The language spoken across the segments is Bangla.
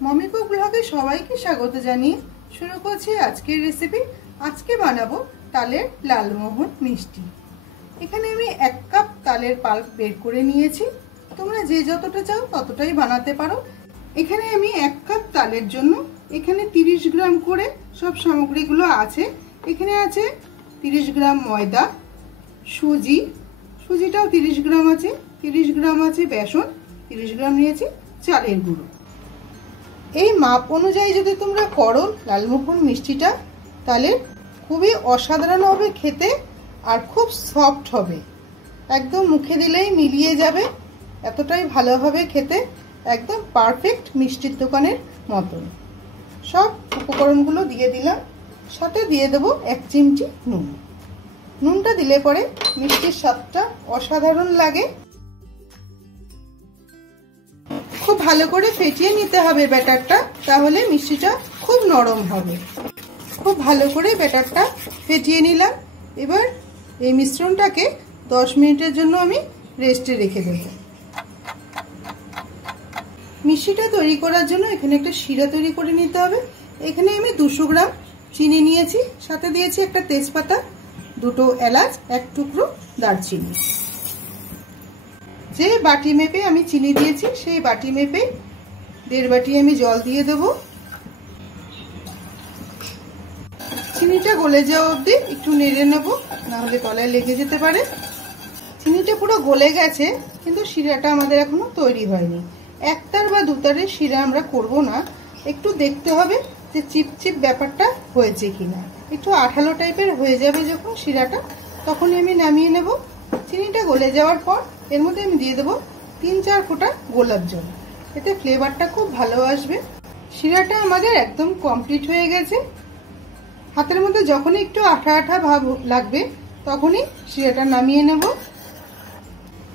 मम्मी कुक ब्लगे सबाइके स्वागत जानिए शुरू करছি আজকের রেসিপি। আজকে বানাবো তালের লালমোহন মিষ্টি। এখানে আমি 1 কাপ তালের পাল্প বের করে নিয়েছি। তোমরা যে যতটা চাও ততটাই বানাতে পারো। এখানে আমি 1 কাপ তালের জন্য এখানে 30 গ্রাম করে সব সামগ্রীগুলো আছে। এখানে আছে 30 গ্রাম ময়দা, সুজিটাও 30 গ্রাম আছে, 30 গ্রাম আছে বেসন, 30 গ্রাম নিয়েছি চালের গুঁড়ো। এই মাপ অনুযায়ী যদি তোমরা করো লালমোহন মিষ্টিটা তাহলে খুবই অসাধারণ হবে খেতে আর খুব সফট হবে, একদম মুখে দিলেই মিলিয়ে যাবে, এতটাই ভালো হবে খেতে, একদম পারফেক্ট মিষ্টির দোকানের মতন। সব উপকরণগুলো দিয়ে দিলাম, সাথে দিয়ে দেবো 1 চিমটি নুন। নুনটা দিলে পরে মিষ্টির স্বাদটা অসাধারণ লাগে। খুব ভালো করে ফেটিয়ে নিতে হবে ব্যাটারটা, তাহলে মিষ্টিটা খুব নরম হবে। খুব ভালো করে ব্যাটারটা ফেটিয়ে নিলাম। এবার এই মিশ্রণটাকে 10 মিনিটের জন্য আমি রেস্টে রেখে দেব। মিষ্টিটা তৈরি করার জন্য এখানে একটা শিরা তৈরি করে নিতে হবে। এখানে আমি 200 গ্রাম চিনি নিয়েছি, সাথে দিয়েছি একটা তেজপাতা, 2টো এলাচ, 1 টুকরো দারচিনি। যে বাটি মেপে আমি চিনি দিয়েছি সেই বাটি মেপে 1.5 বাটি আমি জল দিয়ে দেব। চিনিটা গলে যাওয়া অবধি একটু নেড়ে নেব, না হলে তলায় লেগে যেতে পারে। চিনিটা পুরো গলে গেছে, কিন্তু শিরাটা আমাদের এখনো তৈরি হয়নি। 1 তার বা 2 তারের শিরা আমরা করব না, একটু দেখতে হবে যে চিপচিপ ব্যাপারটা হয়েছে কিনা। একটু আঠালো টাইপের হয়ে যাবে যখন শিরাটা, তখনই আমি নামিয়ে নেব। চিনিটা গলে যাওয়ার পর এর মধ্যে আমি দিয়ে দেবো 3-4 ফোঁটা গোলাপ জল, এতে ফ্লেভারটা খুব ভালো আসবে। শিরাটা আমাদের একদম কমপ্লিট হয়ে গেছে। হাতের মধ্যে যখনই একটু আঠা আঠা ভাব লাগবে তখনই শিরাটা নামিয়ে নেব।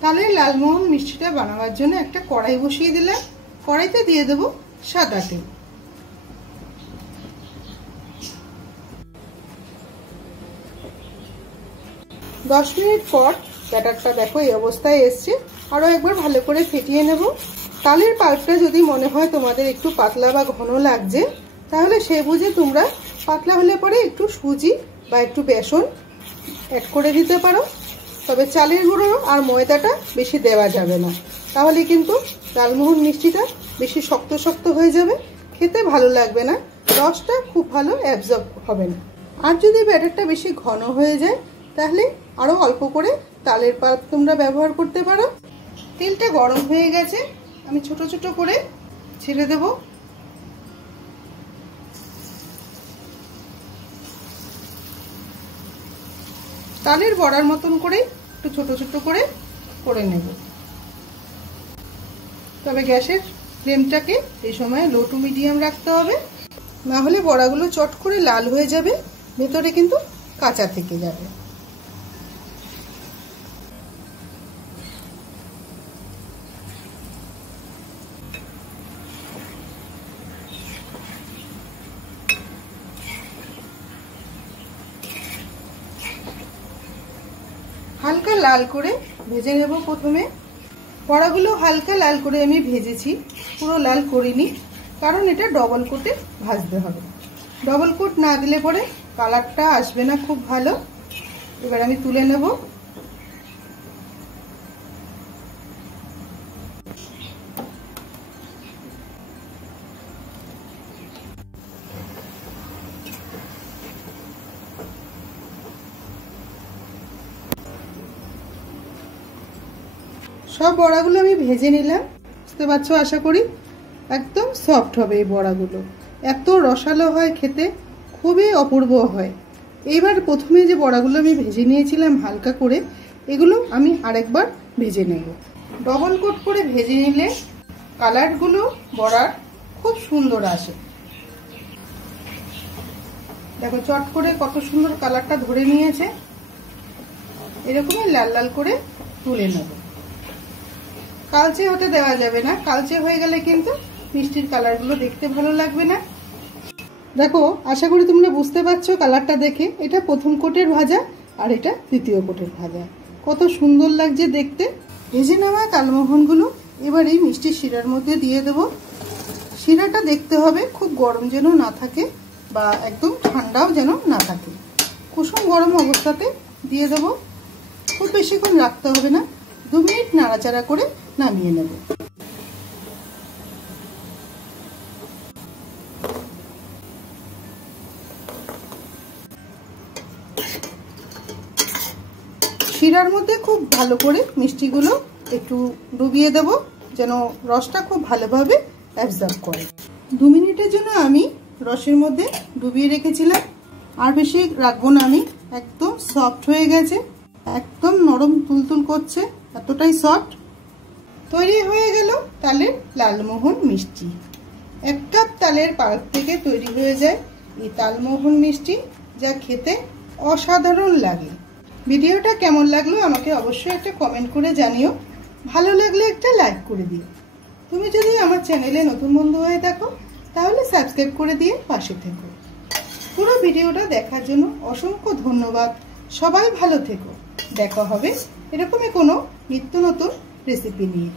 তালের লালমোহন মিষ্টিটা বানাবার জন্য একটা কড়াই বসিয়ে দিলাম। কড়াইতে দিয়ে দেবো সাদা তেল। দশ মিনিট পর ব্যাটারটা দেখো এই অবস্থায় এসছে। আরও একবার ভালো করে ফেটিয়ে নেব। তালের পাল্পটা যদি মনে হয় তোমাদের একটু পাতলা বা ঘন লাগছে, তাহলে সে বুঝে তোমরা পাতলা হলে পরে একটু সুজি বা একটু বেসন অ্যাড করে দিতে পারো। তবে চালের গুঁড়ো আর ময়দাটা বেশি দেওয়া যাবে না, তাহলে কিন্তু লালমোহন মিষ্টিটা বেশি শক্ত শক্ত হয়ে যাবে, খেতে ভালো লাগবে না, রসটা খুব ভালো অ্যাবজর্ব হবে না। আর যদি ব্যাটারটা বেশি ঘন হয়ে যায় তাহলে আরও অল্প করে তালের পাল্প তোমরা ব্যবহার করতে পারো। তেলটা গরম হয়ে গেছে, আমি ছোট ছোট করে ছেড়ে দেব। তালের বড়ার মতন করে একটু ছোট ছোট করে নেব। তবে গ্যাসের ফ্লেমটাকে এই সময় লো টু মিডিয়াম রাখতে হবে, না হলে বড়াগুলো চট করে লাল হয়ে যাবে, ভেতরে কিন্তু কাঁচা থেকে যাবে। হালকা লাল করে ভেজে নেব। প্রথমে বড়াগুলো হালকা লাল করে আমি ভেজেছি, পুরো লাল করিনি, কারণ এটা ডবল কোটে ভাজতে হবে। ডবল কোট না দিলে পরে কালারটা আসবে না খুব ভালো। এবার আমি তুলে নেব। সব বড়াগুলো আমি ভেজে নিলাম, বুঝতে পারছো আশা করি। একদম সফট হবে এই বড়াগুলো, এত রসালো হয় খেতে, খুবই অপূর্ব হয়। এইবার প্রথমে যে বড়াগুলো আমি ভেজে নিয়েছিলাম হালকা করে, এগুলো আমি আরেকবার ভেজে নেব। ডবল কোট করে ভেজে নিলে কালারগুলো বড়ার খুব সুন্দর আসে। দেখো চট করে কত সুন্দর কালারটা ধরে নিয়েছে। এরকমই লাল লাল করে তুলে নেব। কালচে হতে দেওয়া যাবে না, কালচে হয়ে গেলে কিন্তু মিষ্টির কালারগুলো দেখতে ভালো লাগবে না। দেখো আশা করি তোমরা বুঝতে পারছো কালারটা দেখে, এটা প্রথম কোটের ভাজা আর এটা দ্বিতীয় কোটের ভাজা, কত সুন্দর লাগছে দেখতে। ভেজে নেওয়া লালমোহনগুলো এবার এই মিষ্টির শিরার মধ্যে দিয়ে দেব। শিরাটা দেখতে হবে খুব গরম যেন না থাকে বা একদম ঠান্ডাও যেন না থাকে। কুসুম গরম অবস্থাতে দিয়ে দেবো। খুব বেশিক্ষণ রাখতে হবে না, 2 মিনিট নাড়াচাড়া করে নামিয়ে নেব। শিরার মধ্যে খুব ভালো করে মিষ্টিগুলো একটু ডুবিয়ে দেব, যেন রসটা খুব ভালোভাবে অ্যাবজর্ব করে। 2 মিনিটের জন্য আমি রসের মধ্যে ডুবিয়ে রেখেছিলাম। আর বেশি রাখবো না আমি, একদম সফট হয়ে গেছে, একদম নরম তুলতুল করছে, এতটাই সফট। তৈরি হয়ে গেল তালের লালমোহন মিষ্টি। 1 কাপ তালের পাল্প থেকে তৈরি হয়ে যায় এই তালমোহন মিষ্টি, যা খেতে অসাধারণ লাগে। ভিডিওটা কেমন লাগলো আমাকে অবশ্যই একটা কমেন্ট করে জানিও। ভালো লাগলে একটা লাইক করে দিও। তুমি যদি আমার চ্যানেলে নতুন বন্ধু হয়ে থাকো তাহলে সাবস্ক্রাইব করে দিয়ে পাশে থেকো। পুরো ভিডিওটা দেখার জন্য অসংখ্য ধন্যবাদ। সবাই ভালো থেকো। দেখা হবে এরকমই কোনো নিত্য নতুন রেসিপি নিয়ে।